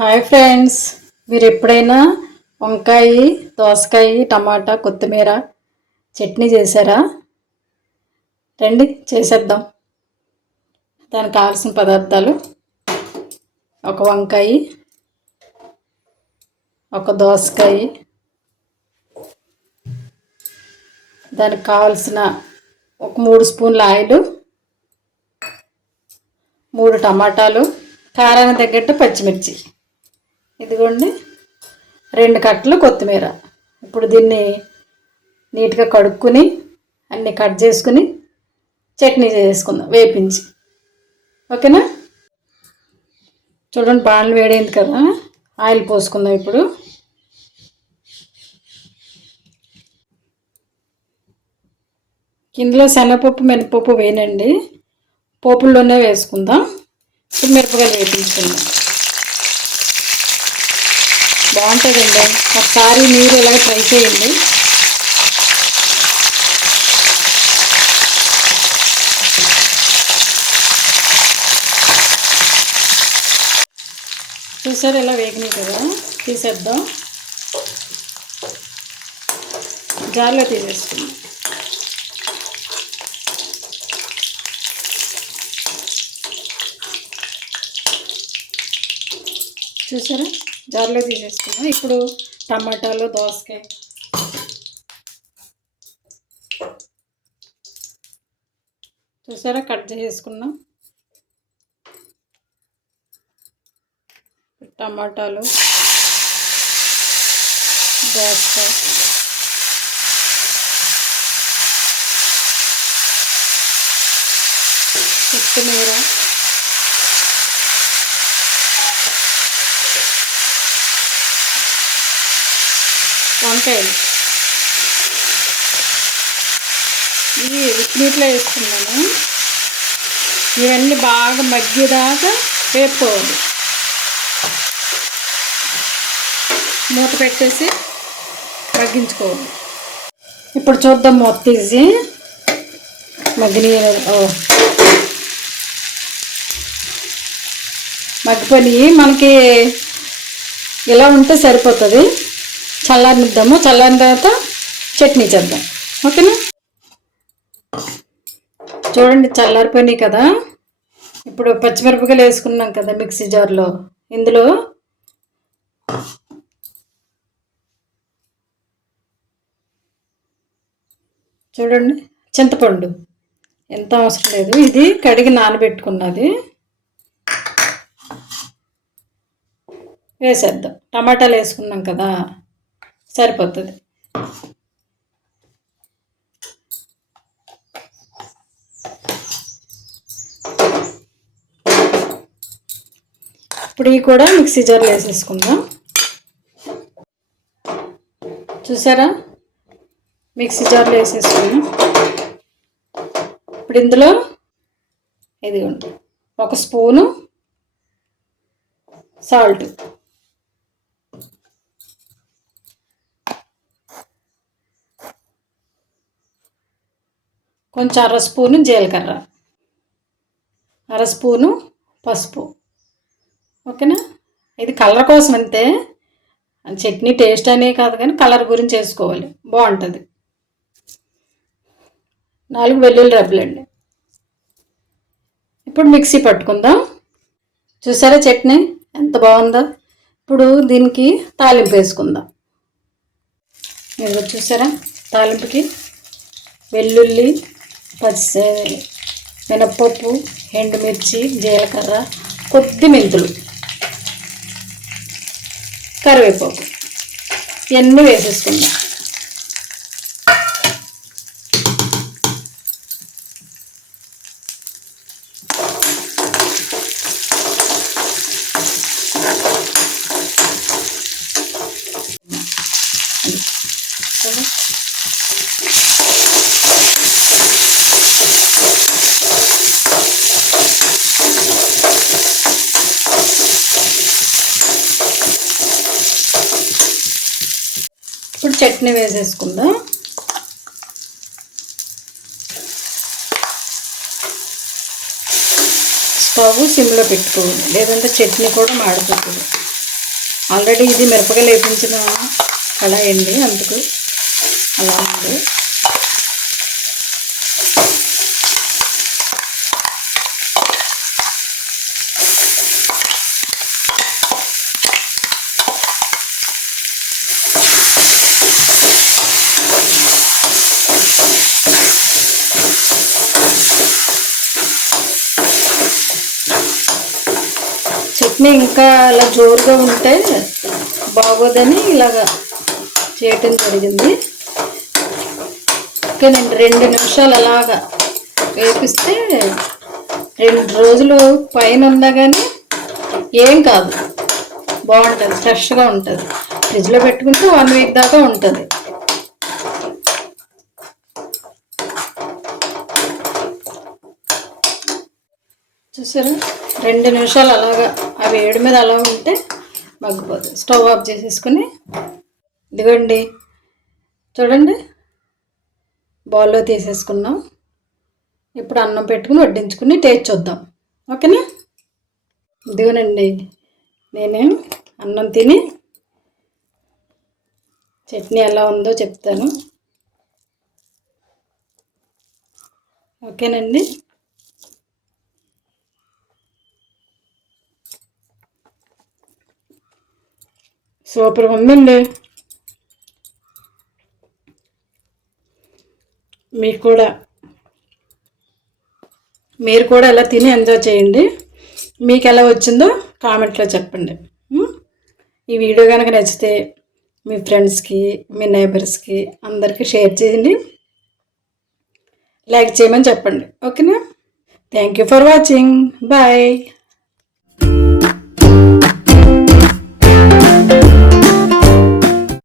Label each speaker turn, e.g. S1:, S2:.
S1: Hi friends మీరు ఎప్పుడైనా వంకాయ దోసకాయ టమాటా కొత్తిమీర చట్నీ చేశారా? రండి చేసేద్దాం. దానికి కావాల్సిన పదార్థాలు. ఒక వంకాయ ఒక దోసకాయ. దానికి కావాల్సిన ఒక మూడు స్పూన్ల ఆయిల్ మూడు టమాటాలు కారానికి తగ్గట్టు పచ్చిమిర్చి. ఇదిగోండి రెండు కట్టలు కొత్తిమీర. ఇప్పుడు దీన్ని నీట్గా కడుక్కుని అన్నీ కట్ చేసుకుని చట్నీ చేసుకుందాం వేపించి. ఓకేనా? చూడండి పాలు వేడైంది కదా ఆయిల్ పోసుకుందాం ఇప్పుడు. ఇందులో శనగపప్పు మినపప్పు వేయనండి. పోపుల్లోనే వేసుకుందాం. ఇప్పుడు మిరపకాయలు వేపించుకుందాం. బాగుంటుందండి. ఒకసారి మీరు ఇలాగ ట్రై చేయండి. చూసారు ఇలా వేగినాయి కదా? తీసేద్దాం. జార్లో తీసేసుకుందాం. చూసారా? జార్లో తీసేసుకున్నాం. ఇప్పుడు టమాటాలు దోసకాయ. చూసారా? కట్ చేసుకున్నాం టమాటాలు దోసకాయ. కొత్తిమీర. నిమ్మకాయలు ఇవి నీటిలో వేసుకున్నాను. ఇవన్నీ బాగా మగ్గేదాకా వేపుకోవాలి. మూత పెట్టేసి మగ్గించుకోవాలి. ఇప్పుడు చూద్దాం మూత తీసి మగ్గిని మగ్గిపోయి మనకి ఇలా ఉంటే సరిపోతుంది. చల్లారనిద్దాము. చల్లారిన తర్వాత చట్నీ చేద్దాం. ఓకేనా? చూడండి చల్లారిపోయినాయి కదా. ఇప్పుడు పచ్చిమిరపకాయలు వేసుకున్నాం కదా మిక్సీ జార్లో. ఇందులో చూడండి చింతపండు. ఎంత అవసరం లేదు. ఇది కడిగి నానబెట్టుకున్నది. వేసేద్దాం. టమాటాలు వేసుకున్నాం కదా. సరిపోతుంది. ఇప్పుడు ఇవి కూడా మిక్సీ జార్లో వేసేసుకుందాం. చూసారా? మిక్సీ జార్లో వేసేసుకున్నాం. ఇప్పుడు ఇందులో ఇదిగోండి ఒక స్పూను సాల్ట్. కొంచెం అర స్పూను జీలకర్ర. అర స్పూను పసుపు. ఓకేనా? ఇది కలర్ కోసం అంతే. చట్నీ టేస్ట్ అనే కాదు కానీ కలర్ గురించి వేసుకోవాలి. బాగుంటుంది. నాలుగు వెల్లుల్లి రబ్బులండి ఇప్పుడు మిక్సీ పట్టుకుందాం. చూసారా చట్నీ? ఎంత బాగుందో. ఇప్పుడు దీనికి తాలింపు వేసుకుందాం. మీరు చూసారా? తాలింపుకి వెల్లుల్లి పచ్చి మినప్పప్పు ఎండుమిర్చి జీలకర్ర కొద్ది మెంతులు కరివేపాకు. ఇవన్నీ వేసేసుకుందాం. ఇప్పుడు చట్నీ వేసేసుకుందాం. స్టవ్ సిమ్లో పెట్టుకోవాలి. లేదంటే చట్నీ కూడా మాడిపోతుంది. ఆల్రెడీ ఇది మిరపకాయలు వేపించిన కళాయండి అండి అందుకు అలా ఉంది. చట్నీ ఇంకా అలా జోరుగా ఉంటే బాగోదని ఇలాగా చేయటం జరిగింది. ఇంకా నేను రెండు నిమిషాలు అలాగా వేపిస్తే రెండు రోజులు పైన ఉన్నా కానీ ఏం కాదు. బాగుంటుంది ఫ్రెష్గా ఉంటుంది. ఫ్రిడ్జ్లో పెట్టుకుంటే వన్ వీక్ దాకా ఉంటుంది. చూసారా? రెండు నిమిషాలు అలాగా వేడి మీద అలా ఉంటే మగ్గిపోతుంది. స్టవ్ ఆఫ్ చేసేసుకుని ఇదిగోండి. చూడండి. బౌల్లో తీసేసుకున్నాం. ఇప్పుడు అన్నం పెట్టుకుని వడ్డించుకుని టేస్ట్ చూద్దాం. ఓకేనా? ఇదిగోనండి. నేను అన్నం తిని చట్నీ ఎలా ఉందో చెప్తాను. ఓకేనండి. సూపర్గా ఉందండి. మీకు కూడా. మీరు కూడా ఎలా తిని ఎంజాయ్ చేయండి. మీకు ఎలా వచ్చిందో కామెంట్లో చెప్పండి. ఈ వీడియో కనుక నచ్చితే మీ ఫ్రెండ్స్కి మీ నైబర్స్కి అందరికీ షేర్ చేయండి. లైక్ చేయమని చెప్పండి. ఓకేనా? Thank you for watching. Bye.